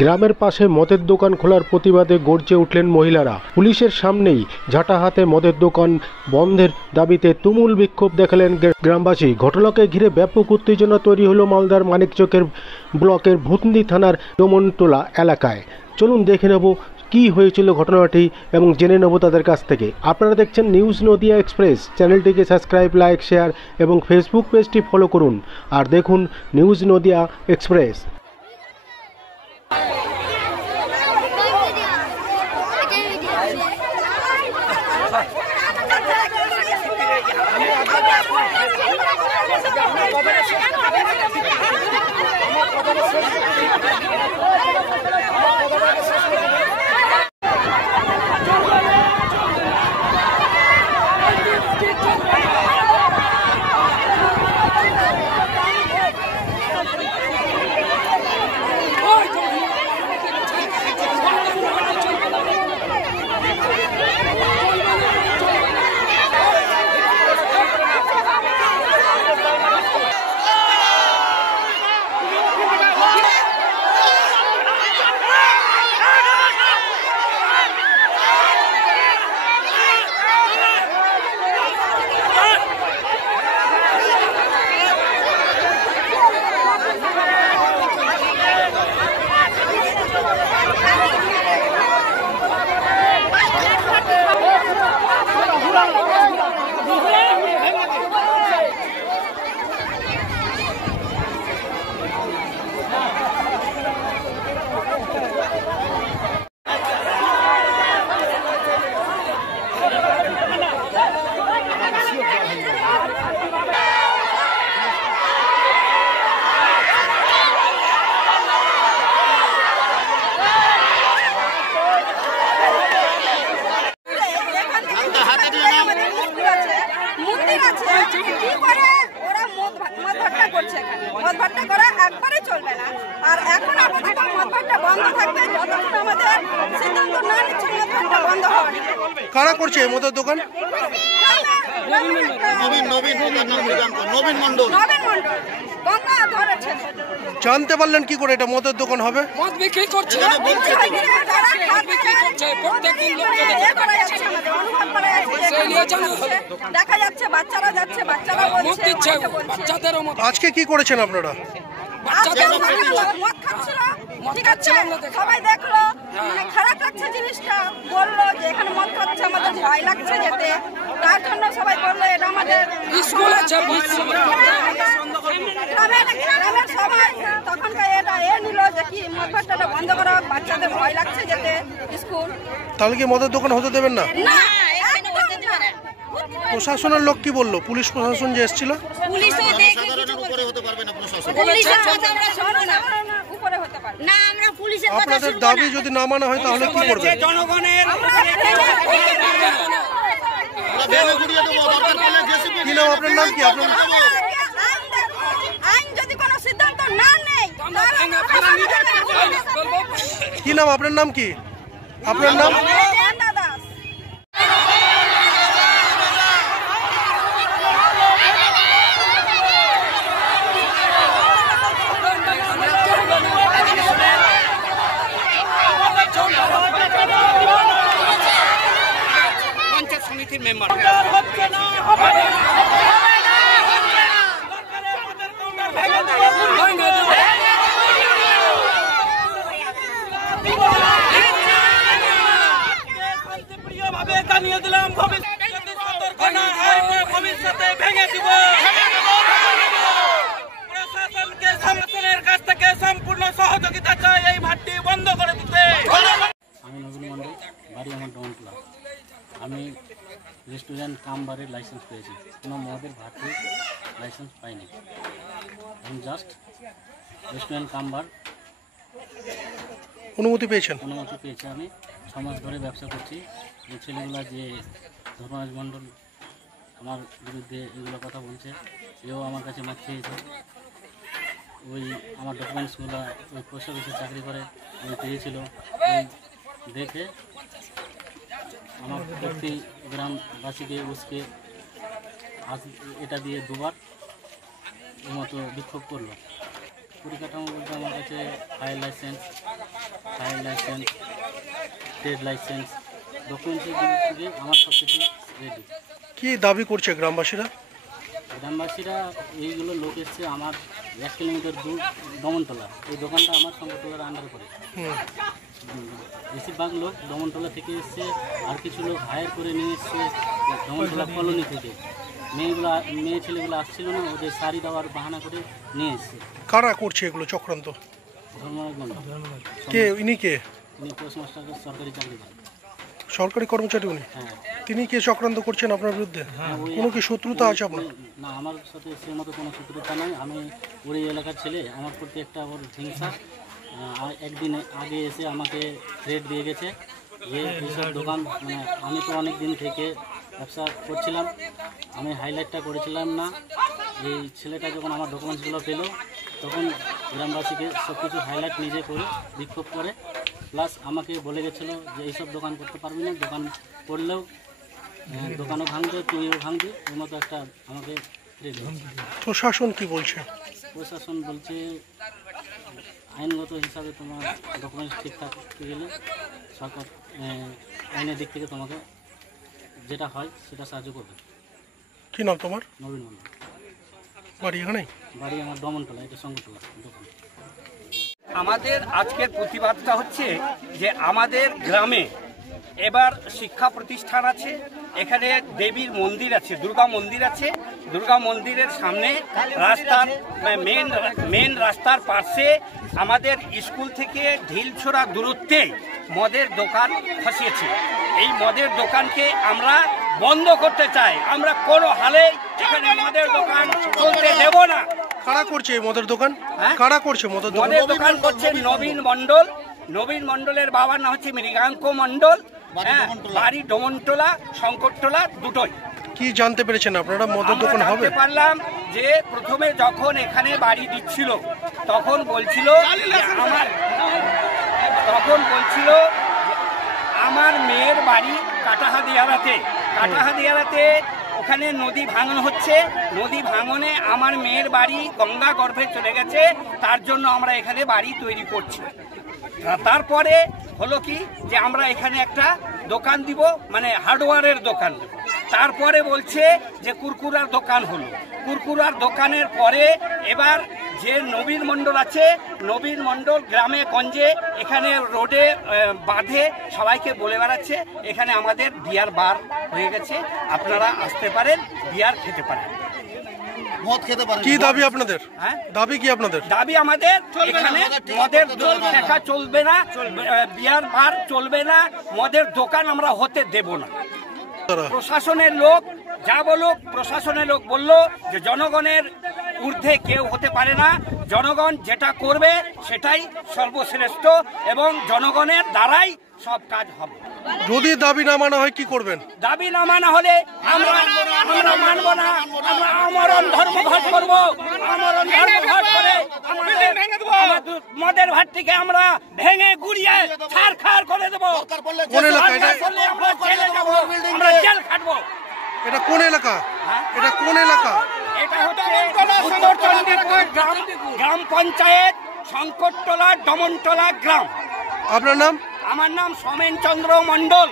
গ্রামের পাশে মদের দোকান খোলার প্রতিবাদে গর্জে উঠলেন মহিলারা। পুলিশের সামনেই ঝাঁটা হাতে মদের দোকান বন্ধের দাবিতে তুমুল বিক্ষোভ দেখালেন গ্রামবাসী। ঘটনাকে ঘিরে ব্যাপক উত্তেজনা তৈরি হলো মালদার মানিকচকের ব্লকের ভূতনি থানার ডোমনটোলা এলাকায়। চলুন দেখে নেব কি হয়েছিল ঘটনাটি এবং জেনে নেব তাদের কাছ থেকে। আপনারা দেখছেন নিউজ নদিয়া এক্সপ্রেস। চ্যানেলটিকে সাবস্ক্রাইব, লাইক, শেয়ার এবং ফেসবুক পেজটি ফলো করুন আর দেখুন নিউজ নদিয়া এক্সপ্রেস। কারা করছে মদের দোকান? জানতে পারলেন কি করে এটা মদের দোকান হবে? মদ বিক্রি করছে, দেখা যাচ্ছে বাচ্চারা যাচ্ছে, বাচ্চারা বলছে বাচ্চাদেরও। আজকে কি করেছেন আপনারা? মদ খাচ্ছিল, ঠিক আছে, সবাই দেখলো, মানে খারাপ লাগছে জিনিসটা, বললো যে এখানে মদ খাচ্ছে, আমাদের ভয় লাগছে যেতে, তার জন্য সবাই বললো এটা আমাদের স্কুল আছে, গ্রামের সবাই তখনকার এটা নিল যে কি মদ ভাট্টাটা বন্ধ করা, বাচ্চাদের ভয় লাগছে যেতে স্কুল। তাহলে কি মদের দোকান হতে দেবেন না? প্রশাসনের লোক কি বললো? পুলিশ প্রশাসন যে এসেছিল, আপনাদের দাবি যদি না মানা হয় তাহলে কি করবে? কি নাম আপনার? নাম কি আপনার? কি নাম আপনার? নাম কি আপনার? নাম পঞ্চায়েত সমিতির মেম্বার। জানিয়ে দিলাম ভবিষ্যতে ভেঙে দিব। প্রশাসনকে সংগঠনের কাছ থেকে সম্পূর্ণ সহযোগিতা চাই এই ভাটটি বন্ধ করে দিতে। আমি নবীন মন্ডল, বাড়ি আমার ডোমনটোলা। আমি রেস্টুরেন্ট কাম বারের লাইসেন্স পেয়েছি, কোনো মদের ভাটির লাইসেন্স পাইনি। আমি জাস্ট রেস্টুরেন্ট কাম বার অনুমতি পেয়েছেন? অনুমতি পেয়েছি। আমি 6 মাস ধরে ব্যবসা করছি। এই ছেলেগুলো যে ধর্মরাজ মণ্ডল আমার বিরুদ্ধে এগুলো কথা বলছে, এও আমার কাছে মদ খেয়েছে। ওই আমার ডকুমেন্টসগুলো ওই পোস্ট অফিসে চাকরি করে ওই পেয়েছিল, ওই দেখে আমার প্রতি গ্রামবাসীকে উসকে আজ এটা দিয়ে দুবার এই মতো বিক্ষোভ করলো। পরিকাঠামো বলতে আমার কাছে fire licence, fire licence, trade licence, ডকুমেন্টসের দিক থেকে আমার সব কিছু রেডি। কি দাবি করছে গ্রামবাসীরা? গ্রামবাসীরা এইগুলো লোক এসছে আমার 1 কিলোমিটার দূর দমনতলা, এই দোকানটা আমার সংগঠনের আন্ডারে পড়ে। বেশিরভাগ লোক দমনতলা থেকে এসছে, আর কিছু লোক হায়ার করে নিয়ে এসছে দমনতলা কলোনি থেকে। মেয়ে ছেলেগুলো আসছিল না, ওদের শাড়ি দেওয়ার বাহানা করে নিয়ে এসছে। কারা করছে এগুলো চক্রান্ত? ধর্মরাজ কে ইনি? কে উনি পোস্টমাস্টারের সরকারি চাকরি করেন। সরকারি কর্মচারী উনি? হ্যাঁ। তিনি কে চক্রান্ত করছেন আপনার বিরুদ্ধে? কোনো কি শত্রুতা আছে আপনার? না, আমার সাথে সে মতো কোনো শত্রুতা নাই। আমি ওই এলাকার ছেলে, আমার প্রতি একটা ওর হিংসা। একদিন আগে এসে আমাকে থ্রেট দিয়ে গেছে যে এইসব দোকান, মানে আমি তো অনেক দিন থেকে ব্যবসা করছিলাম, আমি হাইলাইটটা করেছিলাম না। এই ছেলেটা যখন আমার ডকুমেন্টসগুলো পেল, তখন গ্রামবাসীকে সব কিছু হাইলাইট নিজে করে বিক্ষোভ করে, প্লাস আমাকে বলে গেছিলো যে এইসব দোকান করতে পারবি না, দোকান করলেও দোকানও ভাঙবে, তুইও ভাঙবি, এর মতো একটা আমাকে থ্রেট দিয়েছে। প্রশাসন কি বলছে? প্রশাসন বলছে আইনগত হিসাবে তোমার ডকুমেন্টস ঠিক থাকতে গেলে সরকার আইনের দিক থেকে তোমাকে যেটা হয় সেটা সাহায্য করবে। কি নাম তোমার? নবীন মন্ডল। বাড়ি এখানে? বাড়ি আমার দমনতলা, এটা সংগঠন দোকান। আমাদের আজকের প্রতিবাদটা হচ্ছে যে আমাদের গ্রামে এবার শিক্ষা প্রতিষ্ঠান আছে, এখানে দেবীর মন্দির আছে, দুর্গা মন্দির আছে। দুর্গা মন্দিরের সামনে রাস্তার মেন রাস্তার পাশে আমাদের স্কুল থেকে ঢিলছোড়া দূরত্বে মদের দোকান ফাঁসিয়েছে। এই মদের দোকানকে আমরা বন্ধ করতে চাই। আমরা কোনো হালে এখানে মদের দোকান চলতে দেব না। কারা করছে এই মদের দোকান? কারা করছে মদের দোকান? মদের দোকান করছে নবীন মণ্ডল। নবীন মণ্ডলের বাবার নাম হচ্ছে মৃগাঙ্ক মণ্ডল, বাড়ি ডমনটোলা, শঙ্করটোলা দুটোই। কি জানতে পেরেছেন আপনারা মদের দোকান হবে? জানতে পারলাম যে প্রথমে যখন এখানে বাড়ি দিচ্ছিল তখন বলছিল আমার মেয়ের বাড়ি কাটাহাদিয়ারাতে ওখানে নদী ভাঙন হচ্ছে। নদী ভাঙনে আমার মেয়ের বাড়ি গঙ্গা গর্ভে চলে গেছে, তার জন্য আমরা এখানে বাড়ি তৈরি করছি। তারপরে হলো কি যে আমরা এখানে একটা দোকান দিব, মানে হার্ডওয়্যারের দোকান দেব। তারপরে বলছে যে কুরকুরার দোকান হলো। কুরকুরার দোকানের পরে এবার যে নবীন মণ্ডল আছে, নবীন মণ্ডল গ্রামে গঞ্জে এখানে রোডে বাঁধে সবাইকে বলে বেড়াচ্ছে এখানে আমাদের বিয়ার বার হয়ে গেছে, আপনারা আসতে পারেন, বিয়ার খেতে পারেন। কি দাবি আপনাদের? দাবি কি আপনাদের? দাবি আমাদের এখানে মদের শেখা চলবে না, বিয়ার বার চলবে না, মদের দোকান আমরা হতে দেব না। প্রশাসনের লোক যা বলুক, প্রশাসনের লোক বলল যে জনগণের ঊর্ধ্বে কেউ হতে পারে না, জনগণ যেটা করবে সেটাই সর্বশ্রেষ্ঠ এবং জনগণের দ্বারাই সব কাজ হবে। যদি দাবি না মানা হয় কি করবেন? দাবি না মানা হলে আমরা মানব না, আমরা আমরণ ধর্মঘট করব। আমরণ ধর্মঘট করে মদের ভাটটিকে আমরা ভেঙে গুড়িয়ে ছারখার করে দেবো। কোন এলাকা এটা? আমরা জেলে যাব, আমরা জেল খাটবো। এটা কোন এলাকা? এটা কোন এলাকা? এটা হচ্ছে উত্তর চণ্ডীপুর গ্রাম পঞ্চায়েত, শঙ্করটোলা, ডমনটোলা গ্রাম। আপনার নাম? আমার নাম সোমেন চন্দ্র মণ্ডল।